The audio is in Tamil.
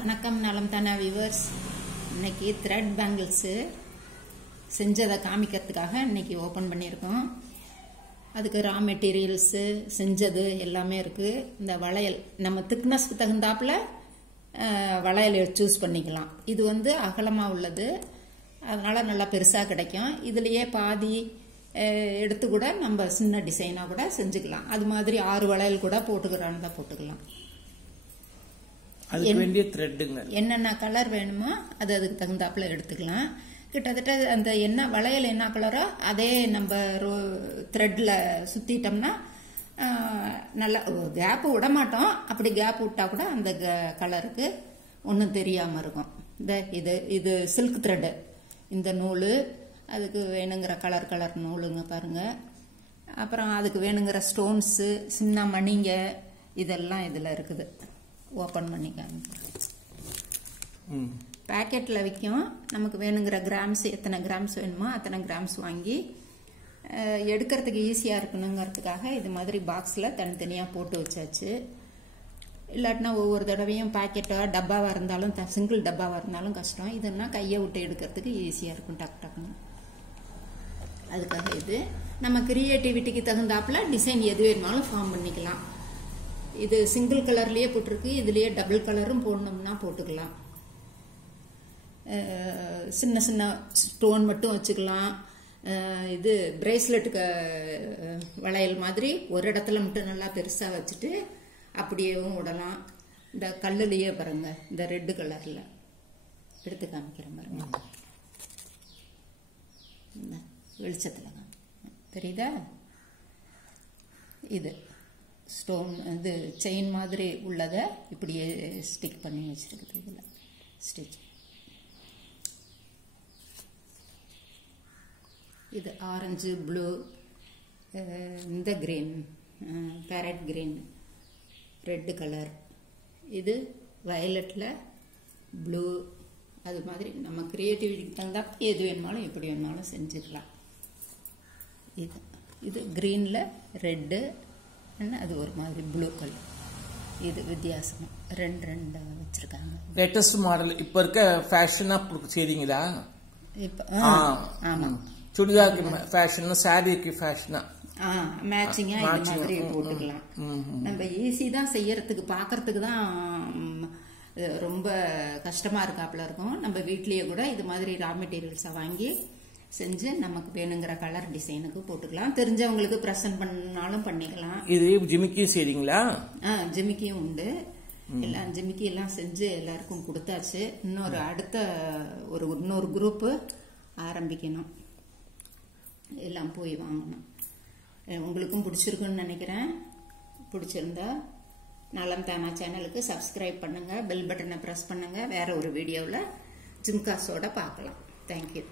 வணக்கம் நலம் தானா வியூவர்ஸ். இன்னைக்கு த்ரெட் பேங்கிள்ஸ் செஞ்சதை காமிக்கிறதுக்காக இன்னைக்கு ஓபன் பண்ணியிருக்கோம். அதுக்கு ரா மெட்டீரியல்ஸ் செஞ்சது எல்லாமே இருக்கு. இந்த வளையல் நம்ம திக்னஸ்க்கு தகுந்தாப்புல வளையல் சூஸ் பண்ணிக்கலாம். இது வந்து அகலமா உள்ளது, அதனால நல்லா பெருசா கிடைக்கும். இதுலயே பாதி எடுத்து கூட நம்ம சின்ன டிசைனா கூட செஞ்சுக்கலாம். அது மாதிரி 6 வளையல் கூட போட்டுக்கிறான்னு போட்டுக்கலாம். அதுக்கு வேண்டிய த்ரெட்டுங்க என்னென்ன கலர் வேணுமோ அது அதுக்கு தகுந்தாப்புல எடுத்துக்கலாம். கிட்டத்தட்ட அந்த என்ன வளையல் என்ன கலரோ அதே நம்ம த்ரெட்ல சுத்திட்டோம்னா நல்லா கேப் விட மாட்டோம். அப்படி கேப் விட்டா கூட அந்த கலருக்கு ஒன்றும் தெரியாம இருக்கும். இது சில்க் த்ரெட். இந்த நூல் அதுக்கு வேணுங்கிற கலர் நூலுங்க பாருங்க. அப்புறம் அதுக்கு வேணுங்கிற ஸ்டோன்ஸ், சின்ன மணிங்க இதெல்லாம் இதுல இருக்குது. ஓபன் பண்ணிக்காங்க. பேக்கெட்ல விற்கும். நமக்கு வேணுங்கிற கிராம்ஸ், எத்தனை கிராம்ஸ் வேணுமோ அத்தனை கிராம்ஸ் வாங்கி எடுக்கிறதுக்கு ஈஸியா இருக்கணுங்கிறதுக்காக இது மாதிரி பாக்ஸ்ல தனித்தனியா போட்டு வச்சாச்சு. இல்லாட்டினா ஒவ்வொரு தடவையும் பாக்கெட்டா டப்பாவா இருந்தாலும் சிங்கிள் டப்பாவா இருந்தாலும் கஷ்டம். இதுன்னா கையை விட்டு எடுக்கிறதுக்கு ஈஸியா இருக்கும் டக்கு டக்குன்னு. அதுக்காக இது நம்ம கிரியேட்டிவிட்டிக்கு தகுந்தாப்புல டிசைன் எது வேணுமாலும் ஃபார்ம் பண்ணிக்கலாம். இது சிங்கிள் கலர்லயே போட்டிருக்கு. இதுலயே டபுள் கலரும் போடணும்னா போட்டுக்கலாம். சின்ன சின்ன ஸ்டோன் மட்டும் வச்சுக்கலாம். இது பிரேஸ்லெட்டுக்கு வளையல் மாதிரி ஒரு இடத்துல மட்டும் நல்லா பெருசா வச்சுட்டு அப்படியேவும் விடலாம். இந்த கல்லுலயே பாருங்க, இந்த ரெட் கலர்ல எடுத்து காமிக்கிறேன் பாருங்க. வெளிச்சத்துல தெரியுதா? இது ஸ்டோன், இது செயின் மாதிரி உள்ளத இப்படியே ஸ்டிக் பண்ணி வச்சிருக்குது. இதுல ஸ்டிச். இது ஆரஞ்சு, ப்ளூ, இந்த green, farad green, red colour. இது வயலட்ல ப்ளூ. அது மாதிரி நம்ம கிரியேட்டிவிட்டிக்கு தகுந்தா எது வேணுமாலும் எப்படி வேணுமாலும் செஞ்சுக்கலாம். இது கிரீன்ல ரெட்டு, அது ஒரு மாதிரி ப்ளூ கலர். இது வித்தியாசமா ரெண்டு வச்சிருக்காங்க. லேட்டஸ்ட் மாடல் இப்ப இருக்க ஃபேஷனா செய்றீங்களா? இப்ப ஆமா, சுடிதாருக்கு ஃபேஷன், சாரிக்கு ஃபேஷனா மேட்சிங்கா இந்த மாதிரி போட்டுக்கலாம். நம்ம ஈஸி தான் செய்யறதுக்கு, பாக்குறதுக்கு தான் ரொம்ப கஷ்டமா இருக்காப்புல இருக்கும். நம்ம வீட்லயே கூட இது மாதிரி ரா மெட்டீரியல்ஸை வாங்கி செஞ்சு நமக்கு வேணுங்கிற கலர் டிசைனுக்கு போட்டுக்கலாம். தெரிஞ்சவங்களுக்கு பிரசன்ட் பண்ணாலும் பண்ணிக்கலாம். இது ஜிமிக்கி செய்றீங்களா? ஜிமிக்கியும் உண்டு. எல்லாம் ஜிமிக்கி எல்லாம் செஞ்சு எல்லாருக்கும் கொடுத்தாச்சு. இன்னொரு குரூப் ஆரம்பிக்கணும். எல்லாம் போய் வாங்கணும். உங்களுக்கும் பிடிச்சிருக்குன்னு நினைக்கிறேன். பிடிச்சிருந்தா நலம் தானா சேனலுக்கு சப்ஸ்கிரைப் பண்ணுங்க, பெல் பட்டனை பிரஸ் பண்ணுங்க. வேற ஒரு வீடியோவில் ஜிம்காஸோட பார்க்கலாம். தேங்க்யூ.